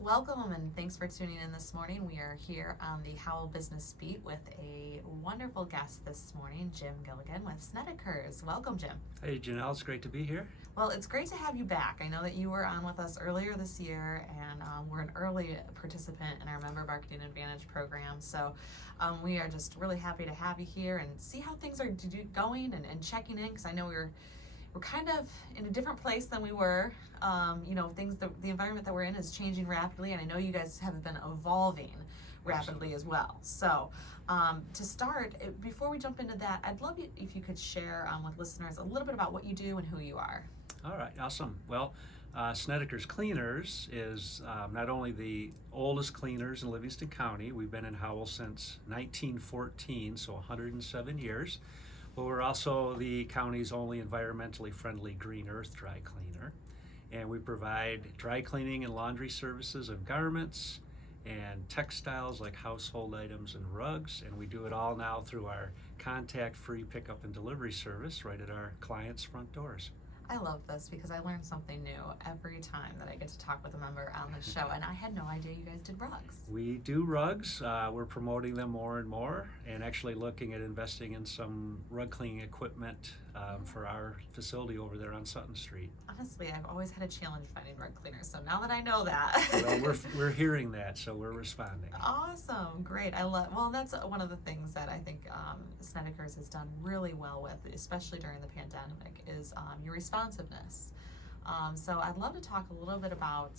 Welcome and thanks for tuning in this morning. We are here on the Howell Business Beat with a wonderful guest this morning, Jim Gilligan with Snedicors. Welcome, Jim. Hey Janelle, it's great to be here. Well, it's great to have you back. I know that you were on with us earlier this year and we're an early participant in our Member Marketing Advantage program. So we are just really happy to have you here and see how things are going and checking in, because I know we're kind of in a different place than we were. The environment that we're in is changing rapidly, and I know you guys have been evolving rapidly as well. So to start, before we jump into that, I'd love it if you could share with listeners a little bit about what you do and who you are. All right, awesome. Well, Snedicor Cleaners is not only the oldest cleaners in Livingston County. We've been in Howell since 1914, so 107 years. But we're also the county's only environmentally friendly green earth dry cleaner. And we provide dry cleaning and laundry services of garments and textiles like household items and rugs. And we do it all now through our contact-free pickup and delivery service right at our clients' front doors. I love this because I learn something new every time that I get to talk with a member on the show, and I had no idea you guys did rugs. We do rugs. We're promoting them more and more, and actually looking at investing in some rug cleaning equipment for our facility over there on Sutton Street. Honestly, I've always had a challenge finding rug cleaners, so now that I know that. Well, we're hearing that, so we're responding. Awesome, great. Well, that's one of the things that I think Snedicors has done really well with, especially during the pandemic, is your responsiveness. So I'd love to talk a little bit about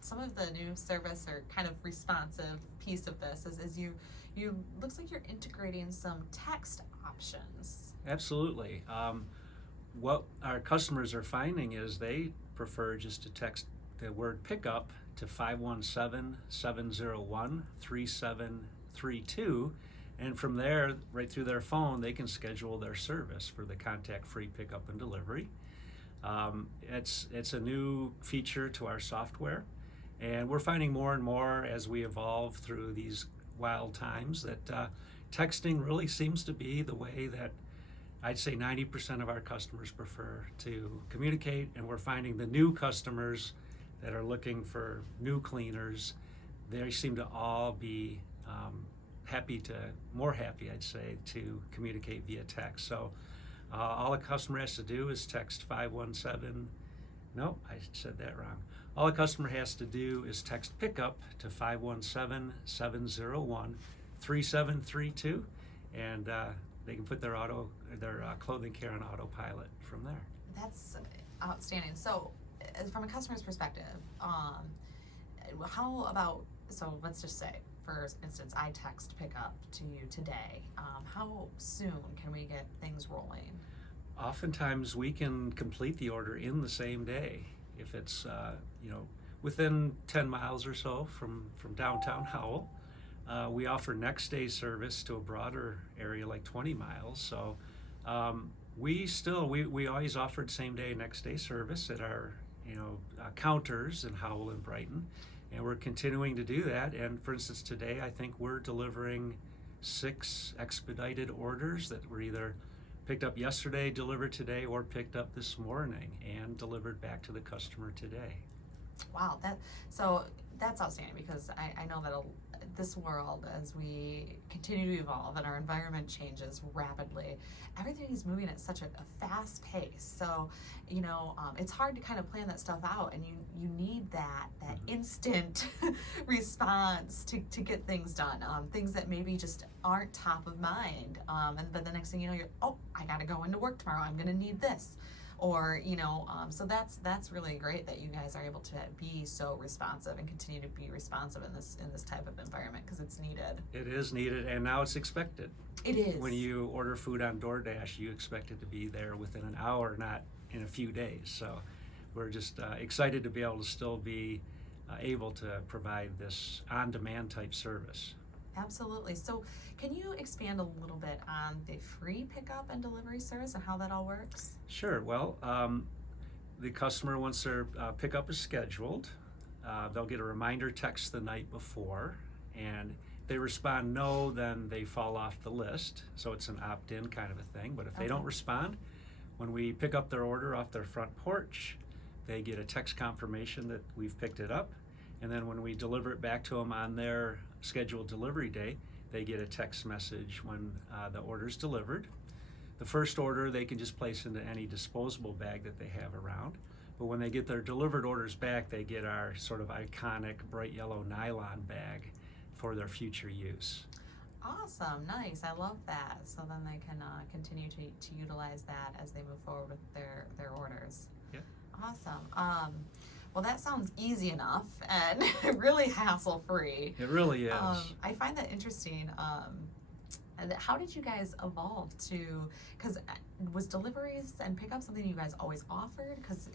some of the new service or kind of responsive piece of this is you looks like you're integrating some text options. Absolutely. What our customers are finding is they prefer just to text the word pickup to 517-701-3732, and from there, right through their phone, they can schedule their service for the contact-free pickup and delivery. It's a new feature to our software, and we're finding more and more as we evolve through these wild times that texting really seems to be the way that I'd say 90% of our customers prefer to communicate, and we're finding the new customers that are looking for new cleaners, they seem to all be more happy, I'd say, to communicate via text. So all a customer has to do is text 517, no, I said that wrong. All a customer has to do is text pickup to 517-701-3732, and they can put their clothing care on autopilot from there. That's outstanding. So from a customer's perspective, how about, so let's just say, for instance, I text pickup to you today. How soon can we get things rolling? Oftentimes we can complete the order in the same day if it's within 10 miles or so from downtown Howell. We offer next day service to a broader area like 20 miles. So we always offered same day, next day service at our counters in Howell and Brighton. And we're continuing to do that. And for instance, today I think we're delivering 6 expedited orders that were either picked up yesterday, delivered today, or picked up this morning and delivered back to the customer today. Wow, that's outstanding, because I know that this world, as we continue to evolve and our environment changes rapidly, everything is moving at such a fast pace. So, it's hard to kind of plan that stuff out, and you need that instant response to get things done. Things that maybe just aren't top of mind. But the next thing you know, I got to go into work tomorrow. I'm going to need this. Or so that's really great that you guys are able to be so responsive and continue to be responsive in this type of environment, because it's needed. It is needed, and now it's expected. It is. When you order food on DoorDash, you expect it to be there within an hour, not in a few days. So we're just excited to be able to still be able to provide this on-demand type service. Absolutely. So can you expand a little bit on the free pickup and delivery service and how that all works? Sure. Well, the customer, once their pickup is scheduled, they'll get a reminder text the night before, and if they respond no, then they fall off the list. So it's an opt-in kind of a thing. But if they don't respond, when we pick up their order off their front porch, they get a text confirmation that we've picked it up, And then when we deliver it back to them on their scheduled delivery day, they get a text message when the order's delivered. The first order they can just place into any disposable bag that they have around. But when they get their delivered orders back, they get our sort of iconic bright yellow nylon bag for their future use. Awesome, nice. I love that. So then they can continue to utilize that as they move forward with their orders. Yeah. Awesome. Well, that sounds easy enough and really hassle-free. It really is. I find that interesting. And how did you guys evolve to, because was deliveries and pickup something you guys always offered? Because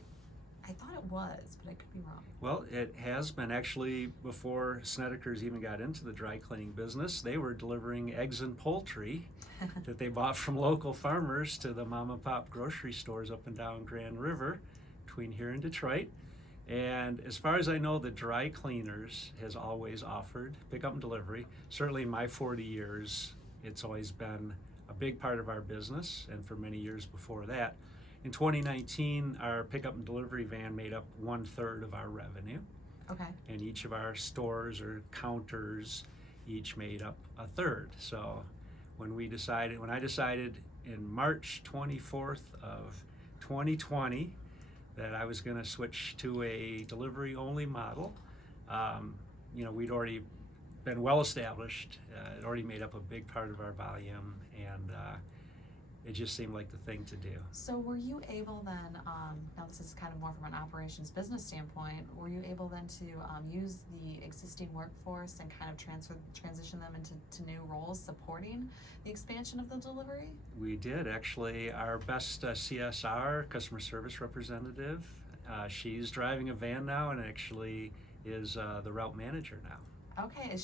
I thought it was, but I could be wrong. Well, it has been actually before Snedecor's even got into the dry cleaning business. They were delivering eggs and poultry that they bought from local farmers to the mom and pop grocery stores up and down Grand River between here and Detroit. And as far as I know, the dry cleaners has always offered pickup and delivery. Certainly in my 40 years, it's always been a big part of our business, and for many years before that. In 2019, our pickup and delivery van made up 1/3 of our revenue. Okay. And each of our stores or counters each made up 1/3. So when I decided in March 24th of 2020 that I was going to switch to a delivery only model, we'd already been well established. It already made up a big part of our volume, and it just seemed like the thing to do. So were you able then, now this is kind of more from an operations business standpoint, were you able then to use the existing workforce and kind of transition them into new roles supporting the expansion of the delivery? We did, actually. Our best CSR, customer service representative, she's driving a van now and actually is the route manager now. Okay,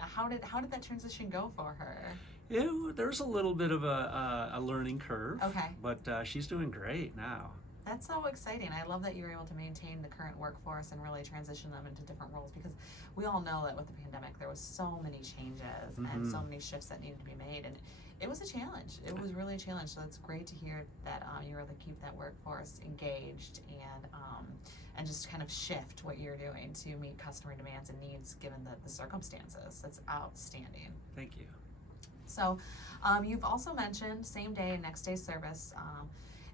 how did that transition go for her? There's a little bit of a learning curve. Okay. But she's doing great now. That's so exciting. I love that you were able to maintain the current workforce and really transition them into different roles, because we all know that with the pandemic there was so many changes and so many shifts that needed to be made, and it was a challenge. It was really a challenge. So it's great to hear that you were able to keep that workforce engaged and just kind of shift what you're doing to meet customer demands and needs given the circumstances. That's outstanding. Thank you. So you've also mentioned same day and next day service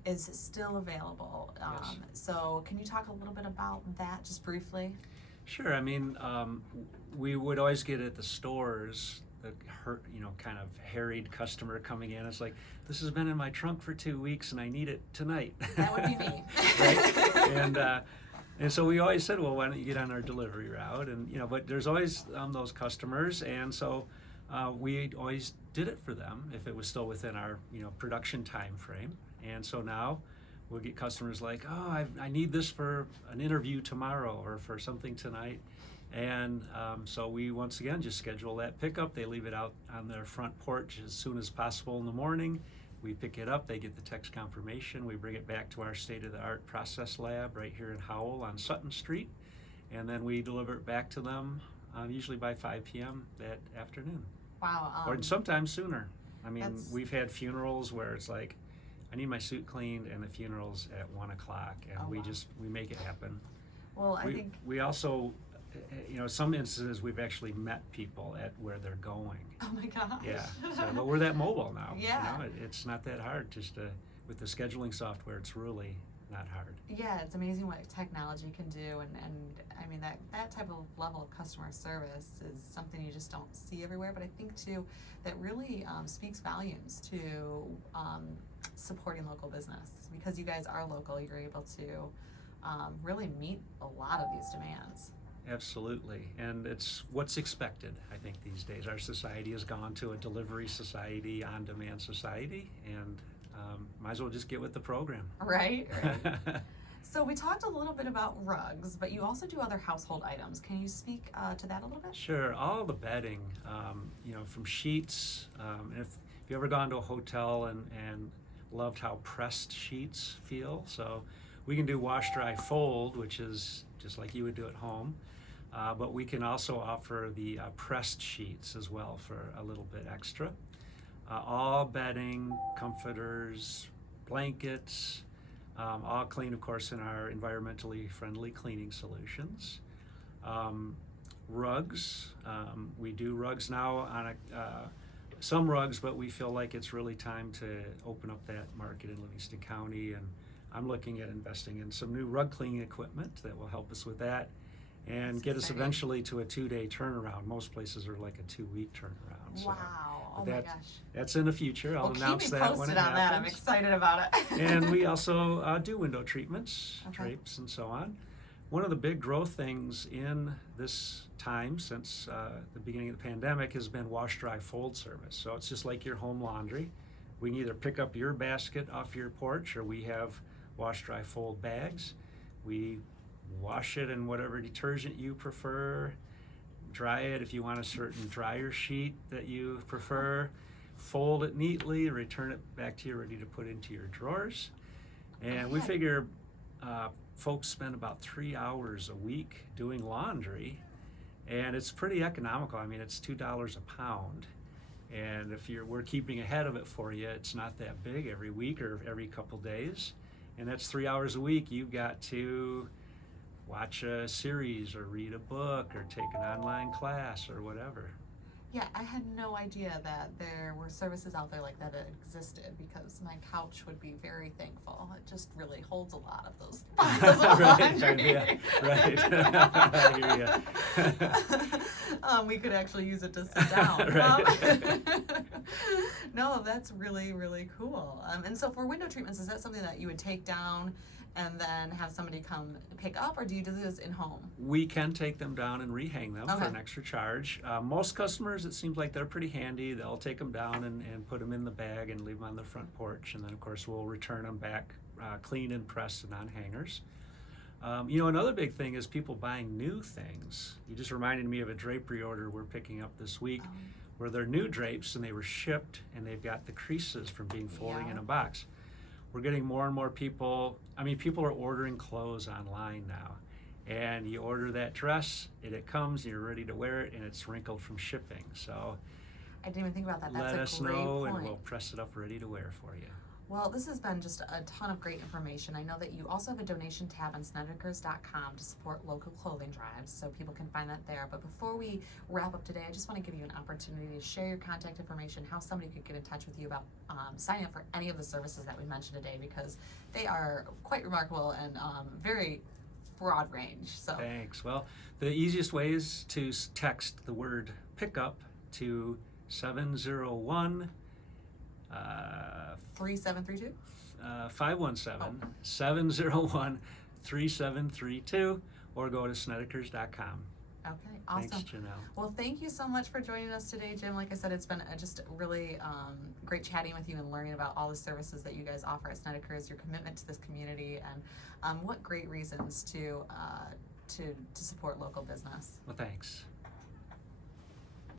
is still available. Yes. So can you talk a little bit about that just briefly? Sure. I mean, we would always get at the stores the kind of harried customer coming in. It's like, this has been in my trunk for 2 weeks and I need it tonight. That would be me. Right? And so we always said, well, why don't you get on our delivery route? And but there's always those customers, and so we always did it for them if it was still within our production time frame. And so now we'll get customers like, oh, I need this for an interview tomorrow or for something tonight. And so we once again just schedule that pickup. They leave it out on their front porch as soon as possible in the morning. We pick it up, they get the text confirmation, we bring it back to our state-of-the-art process lab right here in Howell on Sutton Street, and then we deliver it back to them usually by 5 p.m. that afternoon. Wow. Or sometimes sooner. I mean, That's- we've had funerals where it's like, I need my suit cleaned and the funeral's at 1 o'clock, and Oh, we wow. we make it happen. Well, I think. We also, some instances we've actually met people at where they're going. Oh my gosh. Yeah, but we're that mobile now. Yeah. It's not that hard. Just with the scheduling software, it's really not hard. Yeah, it's amazing what technology can do, and I mean that type of level of customer service is something you just don't see everywhere. But I think too that really speaks volumes to supporting local business, because you guys are local. You're able to really meet a lot of these demands. Absolutely, and it's what's expected, I think, these days. Our society has gone to a delivery society, on-demand society, and might as well just get with the program. Right. So we talked a little bit about rugs, but you also do other household items. Can you speak to that a little bit? Sure, all the bedding, from sheets, and if you ever gone to a hotel and loved how pressed sheets feel, so we can do wash, dry, fold, which is just like you would do at home. But we can also offer the pressed sheets as well for a little bit extra. All bedding, comforters, blankets, all cleaned, of course, in our environmentally friendly cleaning solutions. Rugs, we do rugs now on some rugs, but we feel like it's really time to open up that market in Livingston County, and I'm looking at investing in some new rug cleaning equipment that will help us with that and That's get us exciting. eventually to a 2-day turnaround. Most places are like a 2-week turnaround. So Wow. Oh my that- gosh. that's in the future. I'll Well, announce keep me that when posted it on that. I'm happens. excited about it. And we also do window treatments, Okay. drapes, and so on. One of the big growth things in this time since the beginning of the pandemic has been wash, dry, fold service. So it's just like your home laundry. We can either pick up your basket off your porch, or we have wash, dry, fold bags. We wash it in whatever detergent you prefer, dry it if you want a certain dryer sheet that you prefer, fold it neatly, return it back to you ready to put into your drawers. And we Okay. figure folks spend about 3 hours a week doing laundry, and it's pretty economical. I mean, it's $2 a pound. And if we're keeping ahead of it for you, it's not that big every week or every couple days. And that's 3 hours a week. You've got to watch a series or read a book or take an online class or whatever. Yeah, I had no idea that there were services out there like that existed, because my couch would be very thankful. It just really holds a lot of those piles of Right, laundry. yeah, right. I hear We could actually use it to sit down. Right. No, that's really, really cool. And so for window treatments, is that something that you would take down and then have somebody come pick up, or do you do this in home? We can take them down and rehang them for Okay. an extra charge. Most customers, it seems like they're pretty handy. They'll take them down and put them in the bag and leave them on the front porch. And then, of course, we'll return them back clean and pressed and on hangers. Another big thing is people buying new things. You just reminded me of a drapery order we're picking up this week, where they're new drapes and they were shipped and they've got the creases from being folding in Yeah. a box. We're getting more and more people. People are ordering clothes online now. And you order that dress, and it comes, and you're ready to wear it, and it's wrinkled from shipping. So I didn't even think about that. That's let a us great know, point. and we'll press it up ready to wear for you. Well, this has been just a ton of great information. I know that you also have a donation tab on Snedicors.com to support local clothing drives, so people can find that there. But before we wrap up today, I just want to give you an opportunity to share your contact information, how somebody could get in touch with you about signing up for any of the services that we mentioned today, because they are quite remarkable and very broad range. So Thanks. Well, the easiest way is to text the word pickup to 701 3732. 517-701-3732, or go to Snedicors.com. Okay, awesome. Thanks, Janelle. Well, thank you so much for joining us today, Jim. Like I said, it's been just really great chatting with you and learning about all the services that you guys offer at Snedicors, your commitment to this community, and what great reasons to support local business. Well, thanks.